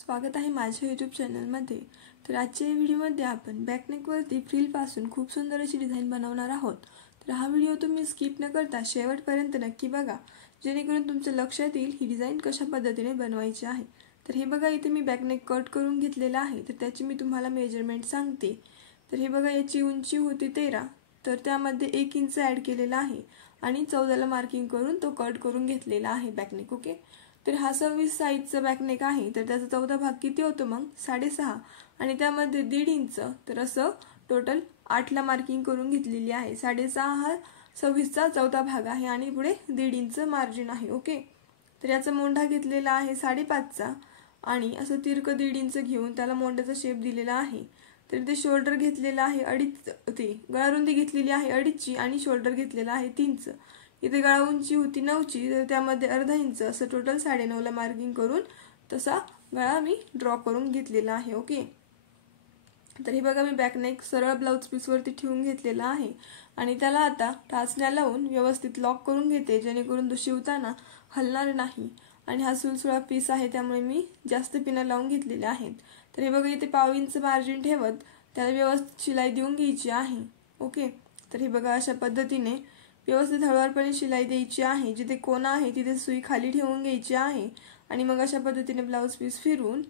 स्वागत आहे माझ्या YouTube चॅनलमध्ये। तर आजच्या व्हिडिओमध्ये आपण बॅकनेकवरती फ्रिलपासून खूप सुंदर अशी डिझाइन बनवणार आहोत। तर हा व्हिडिओ तुम्ही स्किप न करता शेवटपर्यंत नक्की बघा, जेणेकरून तुमच्या लक्षात येईल ही डिझाइन कशा पद्धतीने बनवायची आहे। तर हे बघा, इथे मी बॅकनेक कट करून घेतलेला आहे, तर त्याची मी तुम्हाला मेजरमेंट सांगते। तर हे बघा, याची उंची होती 13, तर त्यामध्ये 1 इंच ॲड केलेला आहे आणि 14 ला मार्किंग करून तो कट करून घेतलेला आहे बॅकनेक। ओके, तर हा 26 साइजचा बॅकनेक आहे, तर त्याचा 14 भाग किती होतो मग 6.5 आणि त्यामध्ये 1.5 इंच, तर असं टोटल 8 ला मार्किंग करून घेतलेली आहे। 6.5 हा 26 चा 14 भाग आहे आणि पुढे 1.5 इंच मार्जिन आहे। ओके, तर याचा मोंढा घेतलेला आहे 5.5 चा आणि असं तिरक 1.5 इंच घेऊन त्याला मोंढ्याचा शेप दिलेला आहे। तर इथे शोल्डर घेतलेला आहे 2.5, ते गळारुंदी घेतलेली आहे 2.5 ची आणि शोल्डर घेतलेला आहे 3 च। इथे गळा उंची होती 9 ची, तर त्यामध्ये अर्धा इंच असं टोटल 9.5 ला मार्किंग करून तसा गळा मी ड्रॉ करून घेतलेला आहे। ओके, तर हे बघा, मी बॅकनेक सरळ ब्लाउज पीस वरती ठेवून घेतलेला आहे आणि त्याला आता टाचण्या लावून व्यवस्थित लॉक करून घेते, जेणेकरून तो शिवताना हलणार नाही। आणि हा सुलसुळा पीस आहे, त्यामुळे मी जास्त पिना लावून घेतलेल्या आहेत। तर हे बघा, इथे 1/2 इंच मार्जिन ठेवत त्याला व्यवस्थित शिलाई देऊन घ्यायची आहे। ओके, तर हे बघा, अशा पद्धतीने व्यवस्थित हळूवारपणे शिलाई द्यायची आहे। जिथे कोना आहे तिथे सुई खाली ठेवून घ्यायची आहे आणि मग अशा पद्धतीने ब्लाउज पीस फिरवून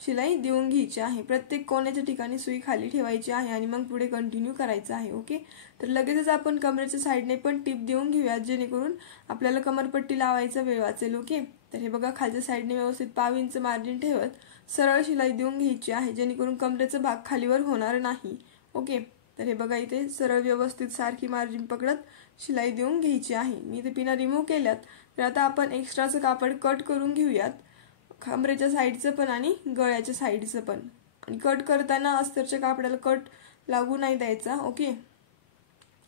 शिलाई देऊन घ्यायची आहे। प्रत्येक कोण्याच्या ठिकाणी सुई खाली ठेवायची आहे आणि मग पुढे कंटिन्यू करायचं आहे। ओके, तर लगेचच आपण कमरेच्या साइडने पण टिप देऊन घेऊया, जेणेकरून आपल्याला कमरपट्टी लावायचा वेळ वाचेल। ओके, तर हे बघा, खालच्या साइडने व्यवस्थित 1/2 इंच मार्जिन ठेवत सरळ शिलाई देऊन घ्यायची आहे, जेणेकरून कमरेचा भाग खालीवर होणार नाही। ओके, तर हे बघा, इथे सरळ व्यवस्थित सारखी मार्जिन पकडत शिलाई देऊन घ्यायची आहे। मी इथे पिना रिमूव्ह केल्यात, तर आता आपण एक्स्ट्राचं कापड कट करून घेऊयात, कमरेच्या साइडचं पण आणि गळ्याच्या साइडचं पण। आणि कट करताना अस्तरच्या कापडाला कट लागू नाही द्यायचा। ओके,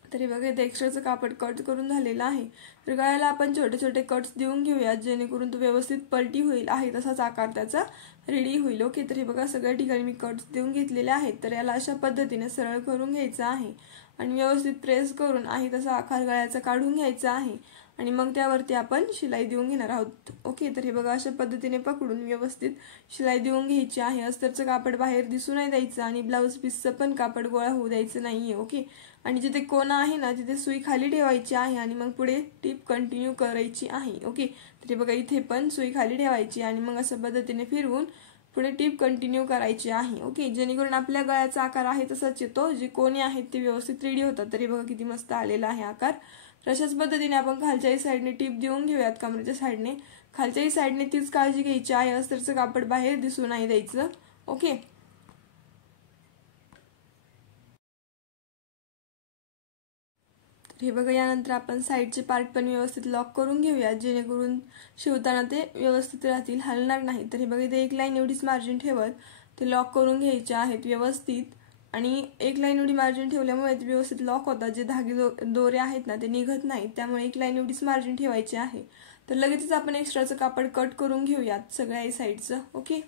तर हे बघा, इथे एक्स्ट्राचं कापड कट करून झालेलं आहे। तर गळ्याला आपण छोटे छोटे कट्स देऊन घेऊयात, जेणेकरून तो व्यवस्थित पलटी होईल, आहे तसाच आकार त्याचा रेडी होईल। ओके, तर हे बघा, सगळ्या ठिकाणी मी कट्स देऊन घेतलेले आहेत। तर याला अशा पद्धतीने सरळ करून घ्यायचं आहे आणि व्यवस्थित प्रेस करून आहे तसा आकार गळ्याचा काढून घ्यायचा आहे आणि मग त्यावरती आपण शिलाई देऊन घेणार आहोत। ओके, तर हे बघा, अशा पद्धतीने पकडून व्यवस्थित शिलाई देऊन घ्यायची आहे। अस्तरचं कापड बाहेर दिसू नाही द्यायचं आणि ब्लाउज पीसचं पण कापड गोळा होऊ द्यायचं नाहीये। ओके, आणि जिथे कोना आहे ना तिथे सुई खाली ठेवायची आहे आणि मग पुढे टिप कंटिन्यू करायची आहे। ओके, तर हे बघा, इथे पण सुई खाली ठेवायची आणि मग अशा पद्धतीने फिरवून पुढे टिप कंटिन्यू करायची आहे। ओके, जेणेकरून आपल्या गळ्याचा आकार आहे तसाच येतो, जे कोणी आहेत ते व्यवस्थित रेडी होतात। तर हे बघा, किती मस्त आलेला आहे आकार। अशाच पद्धतीने आपण खालच्याही साइडने टिप देऊन घेऊयात, कमरेच्या साइडने। खालच्याही साइडने तीच काळजी घ्यायची आहे, अस्तरचं कापड बाहेर दिसू नाही द्यायचं। ओके, हे बघा, यानंतर आपण साइडचे पार्ट पण व्यवस्थित लॉक करून घेऊयात, जेणेकरून शिवताना ते व्यवस्थित राहतील, हलणार नाही। तर हे बघा, इथे 1 लाईन एवढीच मार्जिन ठेवत ते लॉक करून घ्यायचे आहेत व्यवस्थित आणि 1 लाईन एवढी मार्जिन ठेवल्यामुळे ते व्यवस्थित लॉक होतात, जे धागे दोरे आहेत ना ते निघत नाहीत, त्यामुळे 1 लाईन एवढीच मार्जिन ठेवायची आहे। तर लगेचच आपण एक्स्ट्राचं कापड कट करून घेऊयात सगळ्या साइडचं। ओके,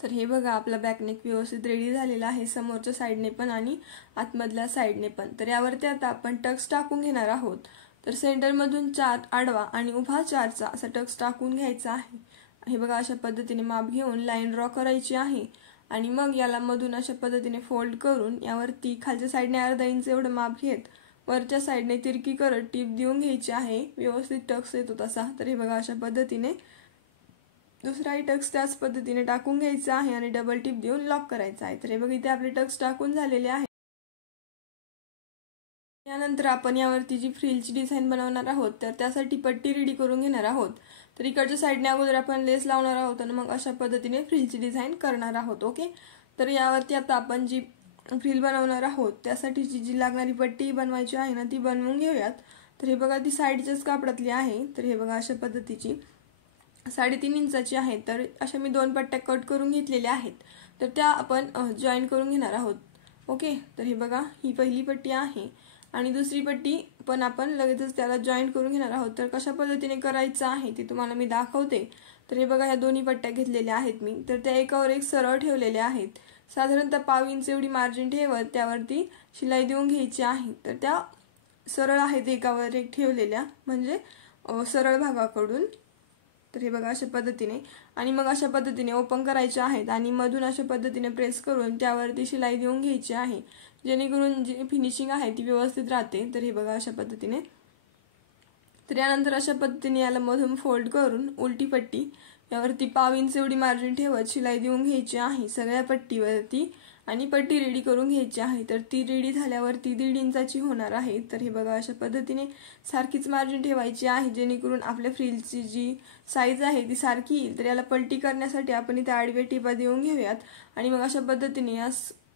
तर हे बघा, आपला बॅकनेक व्यवस्थित रेडी झालेला आहे, समोरच्या साइडने पण आणि आतमधल्या साइडने पण। तर यावरती आता आपण टक्स टाकून घेणार आहोत। तर सेंटर मधून 4 आडवा आणि उभा 4चा असा टक्स टाकून घ्यायचा आहे। हे बघा, अशा पद्धतीने माप घेऊन लाईन ड्रॉ करायची आहे आणि मग याला मधून अशा पद्धतीने फोल्ड करून यावरती खालच्या साइडने अर्धा इंच एवढं माप घेत वरच्या साइडने तिरकी करत टिप देऊन घ्यायची आहे, व्यवस्थित टक्स येतो तसा। तर हे बघा, अशा पद्धतीने दुसराही टक्स त्याच पद्धतीने टाकून घ्यायचा आहे आणि डबल टिप देऊन लॉक करायचा आहे। तर हे बघा, इथे आपले टक्स टाकून झालेले आहे। यानंतर आपण यावरती जी फ्रिलची डिझाइन बनवणार आहोत, तर त्यासाठी पट्टी रेडी करून घेणार आहोत। तर इकडच्या साइडने अगोदर आपण लेस लावणार आहोत आणि मग अशा पद्धतीने फ्रिलची डिझाइन करणार आहोत। ओके, तर यावरती आता आपण जी फ्रिल बनवणार आहोत त्यासाठी जी लागणारी पट्टी बनवायची आहे ना ती बनवून घेऊयात। तर हे बघा, ती साइडच्याच कापडातली आहे। तर हे बघा, अशा पद्धतीची 3.5 इंचाची आहे। तर अशा मी 2 पट्ट्या कट करून घेतलेल्या आहेत, तर त्या आपण जॉईन करून घेणार आहोत। ओके, तर हे बघा, ही पहिली पट्टी आहे आणि दुसरी पट्टी पण आपण लगेचच त्याला जॉईन करून घेणार आहोत। तर कशा पद्धतीने करायचं आहे ते तुम्हाला मी दाखवते। तर हे बघा, ह्या दोन्ही पट्ट्या घेतलेल्या आहेत मी, तर त्या एकावर एक सरळ ठेवलेल्या आहेत। साधारणतः 1/2 इंच एवढी मार्जिन ठेवत त्यावरती शिलाई देऊन घ्यायची आहे। तर त्या सरळ आहेत एकावर एक ठेवलेल्या, म्हणजे सरळ भागाकडून। तर हे बघा अशा पद्धतीने, आणि मग अशा पद्धतीने ओपन करायचे आहेत आणि मधून अशा पद्धतीने प्रेस करून त्यावरती शिलाई देऊन घ्यायची आहे, जेणेकरून जी फिनिशिंग आहे ती व्यवस्थित राहते। तर हे बघा अशा पद्धतीने। तर यानंतर अशा पद्धतीने याला मधून फोल्ड करून उलटी पट्टी यावरती 1/2 इंच एवढी मार्जिन ठेवत शिलाई देऊन घ्यायची आहे सगळ्या पट्टीवरती, आणि पट्टी रेडी करून घ्यायची आहे। तर ती रेडी झाल्यावर ती 1.5 इंचाची होणार आहे। तर हे बघा अशा पद्धतीने सारखीच मार्जिन ठेवायची आहे, जेणेकरून आपल्या फ्रिलची जी साईज आहे ती सारखी येईल। तर याला पलटी करण्यासाठी आपण इथे आडव्या टिपा देऊन घेऊयात, आणि मग अशा पद्धतीने या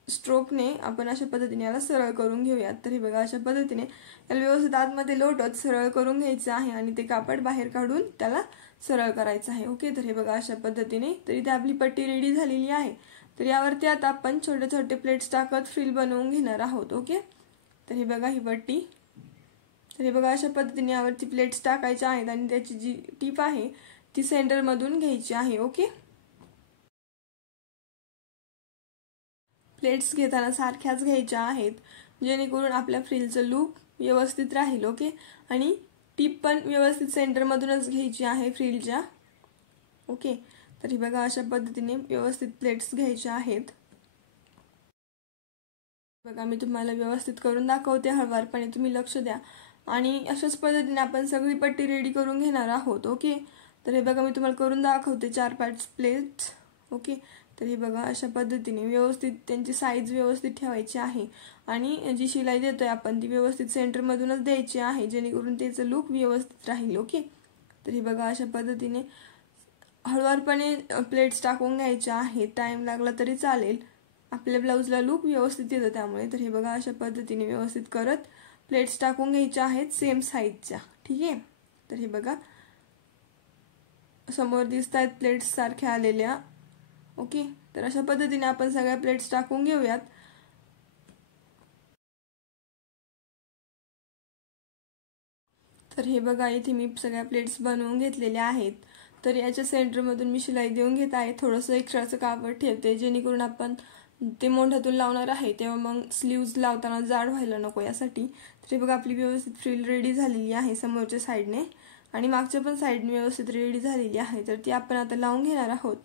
स्ट्रोकने आपण अशा पद्धतीने याला सरळ करून घेऊयात। तर हे बघा अशा पद्धतीने याला व्यवस्थित आतमध्ये लोटत सरळ करून घ्यायचं आहे, आणि ते कापड बाहेर काढून त्याला सरळ करायचं आहे। ओके, तर हे बघा अशा पद्धतीने। तर इथे आपली पट्टी रेडी झालेली आहे। तर यावरती आता आपण छोटे छोटे प्लेट्स टाकत फ्रिल बनवून घेणार आहोत। ओके, तर हे बघा ही पट्टी। तर हे बघा अशा पद्धतीने यावरती प्लेट्स टाकायच्या आहेत, आणि त्याची जी टीप आहे ती सेंटर मधून घ्यायची आहे। ओके, प्लेट्स घेताना सारख्याच घ्यायच्या आहेत, जेणेकरून आपल्या फ्रिलचं लूक व्यवस्थित राहील। ओके, आणि टीप पण व्यवस्थित सेंटर मधूनच घ्यायची आहे फ्रिलच्या। ओके, तर हे बघा अशा पद्धतीने व्यवस्थित प्लेट्स घ्यायच्या आहेत। बघा मी तुम्हाला व्यवस्थित करून दाखवते, हळूवारपणे तुम्ही लक्ष द्या, आणि अशाच पद्धतीने आपण सगळी पट्टी रेडी करून घेणार आहोत। ओके, तर हे बघा मी तुम्हाला करून दाखवते 4-5 प्लेट्स। ओके, तर हे बघा अशा पद्धतीने व्यवस्थित त्यांची साईज व्यवस्थित ठेवायची आहे, आणि जी शिलाई देतोय आपण ती व्यवस्थित सेंटर मधूनच द्यायची आहे, जेणेकरून त्याचं लूक व्यवस्थित राहील। ओके, तर हे बघा अशा पद्धतीने हळूवारपणे प्लेट्स टाकून घ्यायच्या आहेत, टाइम लागला तरी चालेल, आपल्या ब्लाऊजला लूक व्यवस्थित येतं त्यामुळे। तर हे बघा अशा पद्धतीने व्यवस्थित करत प्लेट्स टाकून घ्यायच्या आहेत सेम साईजच्या। ठीक आहे, तर हे बघा समोर दिसत आहेत प्लेट्स सारख्या आलेल्या। ओके, तर अशा पद्धतीने आपण सगळ्या प्लेट्स टाकून घेऊयात। तर हे बघा इथे मी सगळ्या प्लेट्स बनवून घेतलेल्या आहेत। तर याच्या सेंटर मधून मी शिलाई देऊन घेत आहे, थोडंसं एक्स्ट्राचं कापड ठेवते, जेणेकरून आपण ते मोंढ्यातून लावणार आहे तेव्हा मग स्लीव्ज लावताना जाड व्हायला नको यासाठी। तर हे बघा आपली व्यवस्थित फ्रिल रेडी झालेली आहे समोरच्या साईडने, आणि मागच्या पण साईडने व्यवस्थित रेडी झालेली आहे। तर ती आपण आता लावून घेणार आहोत।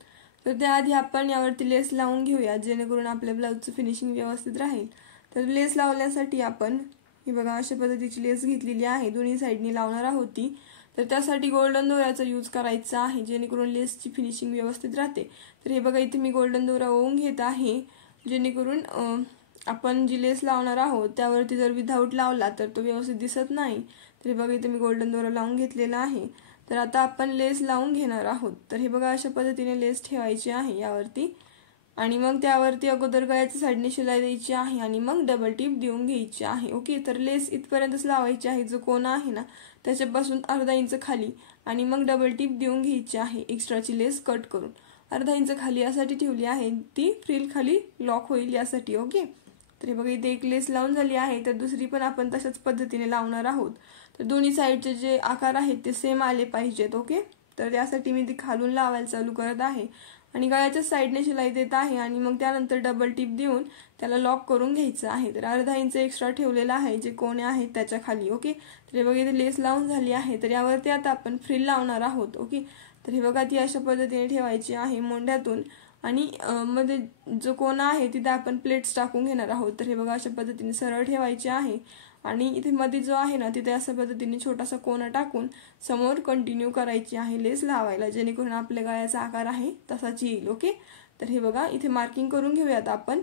तर त्याआधी आपण यावरती लेस लावून घेऊया, जेणेकरून आपल्या ब्लाऊजचं फिनिशिंग व्यवस्थित राहील। तर लेस लावण्यासाठी आपण ही बघा अशा पद्धतीची लेस घेतलेली आहे, दोन्ही साईडनी लावणार आहोत ती। तर त्यासाठी गोल्डन दोऱ्याचा यूज करायचा आहे, जेणेकरून लेसची फिनिशिंग व्यवस्थित राहते। तर हे बघा इथे मी गोल्डन दोरा ओवून घेत आहे, जेणेकरून आपण जी लेस लावणार आहोत त्यावरती जर विदाऊट लावला तर तो व्यवस्थित दिसत नाही। तर हे बघा इथे मी गोल्डन दोरा लावून घेतलेला आहे। तर आता आपण लेस लावून घेणार आहोत। तर हे बघा अशा पद्धतीने लेस ठेवायची आहे यावरती, आणि मग त्यावरती अगोदर गळ्याच्या साईडने शिलाई द्यायची आहे, आणि मग डबल टिप देऊन घ्यायची आहे। ओके, तर लेस इथपर्यंतच लावायची आहे, जो कोना आहे ना त्याच्यापासून अर्धा इंच खाली, आणि मग डबल टिप देऊन घ्यायची आहे एक्स्ट्राची लेस कट करून। अर्धा इंच खाली यासाठी ठेवली आहे, ती फ्रिल खाली लॉक होईल यासाठी। ओके, तर हे बघा इथे एक लेस लावून झाली आहे, तर दुसरी पण आपण तशाच पद्धतीने लावणार आहोत। तर दोन्ही साईडचे जे आकार आहेत ते सेम आले पाहिजेत। ओके, तर त्यासाठी मी ती खालून लावायला चालू करत आहे, आणि गळ्याच्या साईडने शिलाई देत आहे, आणि मग त्यानंतर डबल टिप देऊन त्याला लॉक करून घ्यायचं आहे। तर अर्धा इंच एक्स्ट्रा ठेवलेला आहे जे कोणे आहेत त्याच्या खाली। ओके, तर हे बघा इथे लेस लावून झाली आहे। तर यावरती आता आपण फ्रिल लावणार आहोत। ओके, तर हे बघा ती अशा पद्धतीने ठेवायची आहे मोंढ्यातून, आणि मध्ये जो कोना आहे तिथे आपण प्लेट्स टाकून घेणार आहोत। तर हे बघा अशा पद्धतीने सरळ ठेवायचे आहे, आणि इथे मध्ये जो आहे ना तिथे अशा पद्धतीने छोटासा कोना टाकून समोर कंटिन्यू करायची आहे लेस लावायला, जेणेकरून आपल्या गळ्याचा आकार आहे तसाच येईल। ओके, तर हे बघा इथे मार्किंग करून घेऊयात आपण।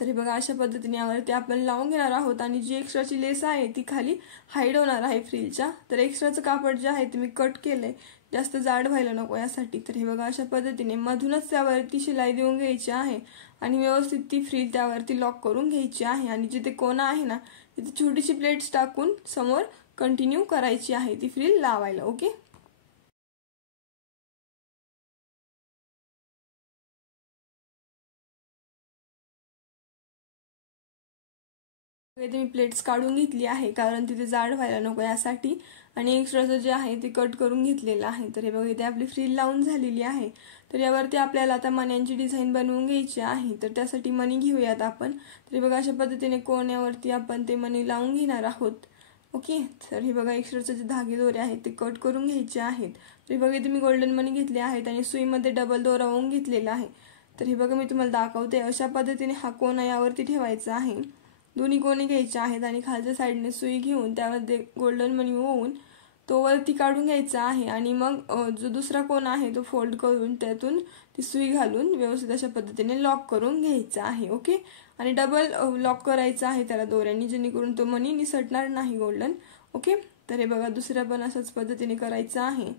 तर हे बघा अशा पद्धतीने यावरती आपण लावून घेणार आहोत, आणि जी एक्स्ट्राची लेस आहे ती खाली हाईड होणार आहे फ्रिलच्या। तर एक्स्ट्राचं कापड जे आहे ते मी कट केलंय, जास्त जाड व्हायला नको यासाठी। तर हे बघा अशा पद्धतीने मधूनच त्यावरती शिलाई देऊन घ्यायची आहे, आणि व्यवस्थित ती फ्रिल त्यावरती लॉक करून घ्यायची आहे, आणि जिथे कोना आहे ना तिथे छोटीशी प्लेट्स टाकून समोर कंटिन्यू करायची आहे ती फ्रिल लावायला। ओके, इथे मी प्लेट्स काढून घेतली आहे, कारण तिथे जाड व्हायला नको यासाठी, आणि एक्स्ट्राचं जे आहे ते कट करून घेतलेलं आहे। तर हे बघा इथे आपली फ्रिल लावून झालेली आहे। तर यावरती आपल्याला आता मण्यांची डिझाईन बनवून घ्यायची आहे। तर त्यासाठी मणी घेऊयात आपण। तर हे बघा अशा पद्धतीने कोण्यावरती आपण ते मणी लावून घेणार आहोत, ओके, तर हे बघा एक्स्ट्राचे जे धागे दोरे आहेत ते कट करून घ्यायचे आहेत. तर हे बघा इथे मी गोल्डन मनी घेतले आहेत आणि सुईमध्ये डबल दोरा ओवून घेतलेला आहे. तर हे बघा मी तुम्हाला दाखवते. अशा पद्धतीने हा कोन यावरती ठेवायचा आहे. दोन्ही कोने घ्यायचे आहेत आणि खालच्या साईडने सुई घेऊन त्यामध्ये गोल्डन मनी ओवून तो वरती काढून घ्यायचा आहे आणि मग जो दुसरा कोन आहे तो फोल्ड करून त्यातून ती सुई घालून व्यवस्थित अशा पद्धतीने लॉक करून घ्यायचा आहे. ओके, आणि डबल लॉक करायचा आहे त्याला दोऱ्यांनी, जेणेकरून तो मनी निसटणार नाही गोल्डन. ओके, तर हे बघा दुसऱ्या पण अशाच पद्धतीने करायचं आहे.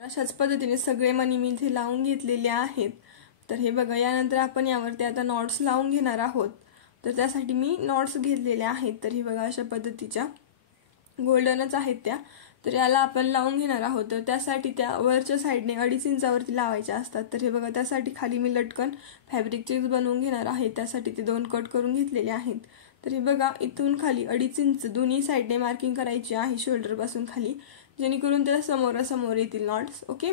अशाच पद्धतीने सगळे मनी मी इथे लावून घेतलेले आहेत. तर हे बघा यानंतर आपण यावरती आता नॉट्स लावून घेणार आहोत. तर त्यासाठी मी नॉट्स घेतलेल्या आहेत. तर हे बघा अशा पद्धतीच्या गोल्डनच आहेत त्या. तर याला आपण लावून घेणार आहोत. तर त्यासाठी त्या वरच्या साईडने 2.5 इंचावरती लावायच्या असतात. तर हे बघा त्यासाठी खाली मी लटकन फॅब्रिकचे बनवून घेणार आहे. त्यासाठी ते 2 कट करून घेतलेले आहेत. तर हे बघा इथून खाली 2.5 इंच दोन्ही साईडने मार्किंग करायची आहे शोल्डर पासून खाली, जेणेकरून त्याला समोरासमोर येतील नॉट्स. ओके,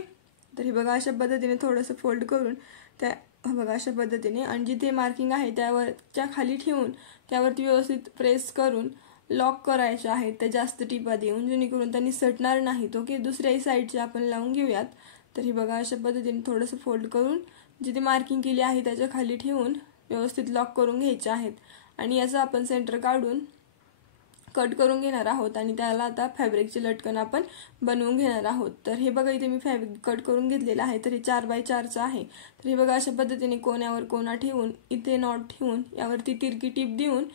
तर हे बघा अशा पद्धतीने थोडंसं फोल्ड करून त्या बघा अशा पद्धतीने आणि जिथे मार्किंग आहे त्यावरच्या खाली ठेवून त्यावरती व्यवस्थित प्रेस करून लॉक करायचे आहेत त्या जास्त टिपा देऊन, जेणेकरून त्या निसटणार नाहीत. ओके, दुसऱ्याही साईडचे आपण लावून घेऊयात. तर हे बघा अशा पद्धतीने थोडंसं फोल्ड करून जिथे मार्किंग केली आहे त्याच्या खाली ठेवून व्यवस्थित लॉक करून घ्यायचे आहेत आणि याचं आपण सेंटर काढून कट करून घेणार आहोत आणि त्याला आता फॅब्रिकचे लटकन आपण बनवून घेणार आहोत. तर हे बघा इथे मी फॅब्रिक कट करून घेतलेलं आहे. तर हे 4x4चं आहे. तर हे बघा अशा पद्धतीने कोण्यावर कोना ठेवून इथे नॉट ठेवून यावरती तिरकी टिप देऊन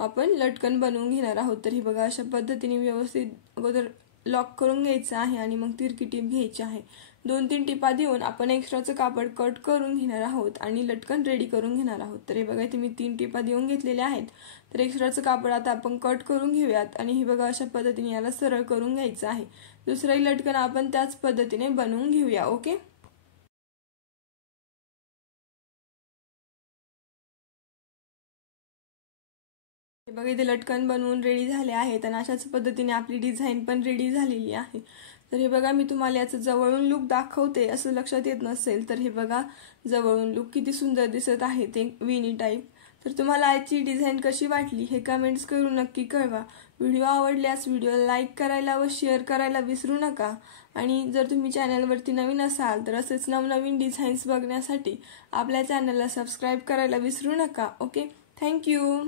आपण लटकन बनवून घेणार आहोत. तर हे बघा अशा पद्धतीने व्यवस्थित अगोदर लॉक करून घ्यायचं आहे आणि मग तिरकी टिप घ्यायची आहे. 2-3 टिपा देऊन आपण एक्स्ट्राचं कापड कट करून घेणार आहोत आणि लटकन रेडी करून घेणार आहोत. तर हे बघा इथे मी 3 टिपा देऊन घेतलेल्या आहेत. तर एक्स्ट्राचं कापड आता आपण कट करून घेऊयात आणि हे बघा अशा पद्धतीने याला सरळ करून घ्यायचं आहे. दुसरंही लटकन आपण त्याच पद्धतीने बनवून घेऊया. ओके, हे बघा इथे लटकन बनवून रेडी झाले आहेत आणि अशाच पद्धतीने आपली डिझाईन पण रेडी झालेली आहे. तर हे बघा मी तुम्हाला याचं जवळून लुक दाखवते. असं लक्षात येत नसेल तर हे बघा जवळून लुक किती सुंदर दिसत आहे ते विनी टाईप. तर तुम्हाला याची डिझाईन कशी वाटली हे कमेंट्स करून नक्की कळवा. व्हिडिओ आवडल्यास व्हिडिओला लाईक करायला व शेअर करायला विसरू नका. आणि जर तुम्ही चॅनलवरती नवीन असाल तर असेच नवनवीन डिझाईन्स बघण्यासाठी आपल्या चॅनलला सबस्क्राईब करायला विसरू नका. Okay, thank you.